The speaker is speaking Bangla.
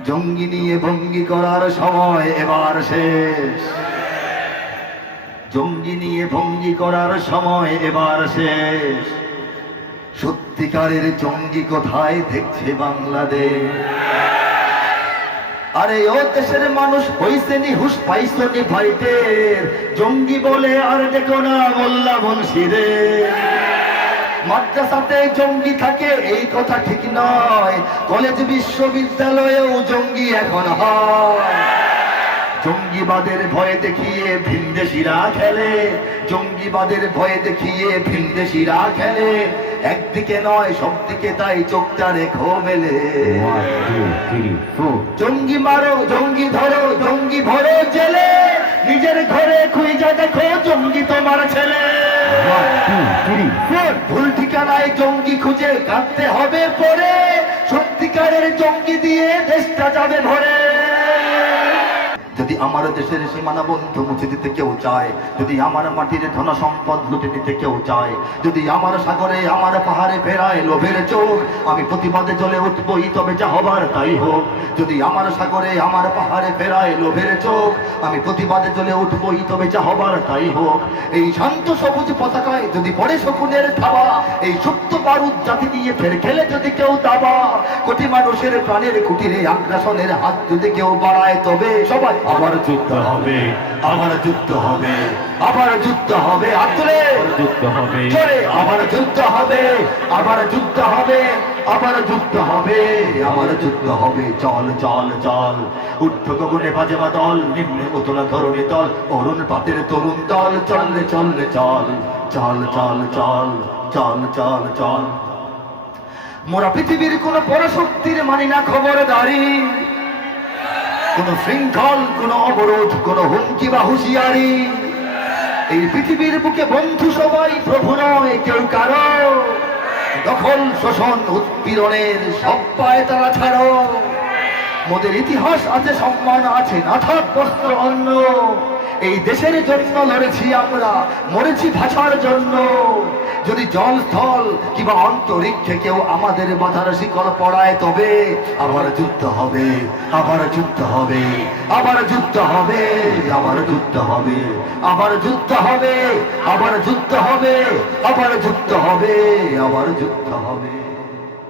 জঙ্গি নিয়ে ভঙ্গি করার সময় এবার শেষ। জঙ্গি নিয়ে ভঙ্গি করার সময় এবার শেষ। সত্যিকারের জঙ্গি কোথায় দেখছে বাংলাদেশ? আরে ও দেশের মানুষ হইছে নি হুশ পাইছো নি ভাইদের, জঙ্গি বলে আর দেখো না মোল্লা মুন্সিরে। মাদ্রাসাতে জঙ্গি থাকে এই কথা ঠিক নয়, কলেজ বিশ্ববিদ্যালয়েও জঙ্গি এখন হয়। জঙ্গিবাদের ভয় দেখিয়ে ভিনদেশিরা খেলে, জঙ্গিবাদের ভয় দেখিয়ে ভিনদেশিরা খেলে। একদিকে নয় সব দিকে তাই চোখটা রেখো মেলে। জঙ্গি মারো জঙ্গি ধরো জঙ্গি ভরো জেলে, নিজের ঘরে খুঁজে দেখো জঙ্গি তোমার ছেলে। ভুল ঠিকানায় জঙ্গি খুঁজে কাঁদতে হবে পরে, সত্যিকারের জঙ্গি দিয়ে দেশটা যাবে ভরে। যদি আমার দেশের সীমানা বন্ধ মুছে দিতে কেউ চায়, যদি আমার মাটির ধন সম্পদ লুটে নিতে কেউ চায়, যদি আমার সাগরে আমার পাহাড়ে ফেরায় লোভের চোখ, আমি প্রতিবাদে জ্বলে উঠবই তবে যা হবার তাই হোক। যদি আমার সাগরে আমার পাহাড়ে ফেরায় লোভের চোখ, আমি প্রতিবাদে জ্বলে উঠবই তবে যা হবার তাই হোক। এই শান্ত সবুজ পতাকায় যদি পড়ে শকুনের থাবা, এই সুপ্ত বারুদ জাতি নিয়ে ফের খেলে যদি কেউ দাবা, কোটি মানুষের প্রাণের কুটিরে আগ্রাসনের হাত যদি কেউ বাড়ায়, তবে সবাই আবার যুদ্ধ হবে, আবার যুদ্ধ হবে, আবার যুদ্ধ হবে। আতুলে যুদ্ধ হবে, আবার যুদ্ধ হবে, আবার যুদ্ধ হবে, আবার যুদ্ধ হবে, আবার যুদ্ধ হবে। চল চল চল উঠ্ঠ গগনে বাজে বাদল, নিম্নে উতলা ধরণী তল, অরুণ পাতের তরুণ দল। চললে চললে চল, চল চল চল, চল চল চল। মোরা পৃথিবীর কোন পরাশক্তির মানি না খবরদারি, কোন শৃঙ্খল কোন অবরোধ কোন হুমকি বা হুঁশিয়ারি। এই পৃথিবীর বুকে বন্ধু সবাই, প্রভু নয় কেউ কারো। দখল শোষণ উৎপীড়নের সব পায় তারা ছাড়ো। মোদের ইতিহাস আছে, সম্মান আছে, না থাক বস্ত্র অন্ন। এই দেশের জন্য লড়েছি আমরা, মরেছি ভাষার জন্য। যদি জল স্থল কিংবা অন্তরিক্ষে কেউ আমাদের বাধার শিকল পড়ায়, তবে আবার যুদ্ধ হবে, আবার যুদ্ধ হবে, আবার যুদ্ধ হবে, আবার যুদ্ধ হবে, আবার যুদ্ধ হবে, আবার যুদ্ধ হবে, আবার যুদ্ধ হবে, আবার যুদ্ধ হবে।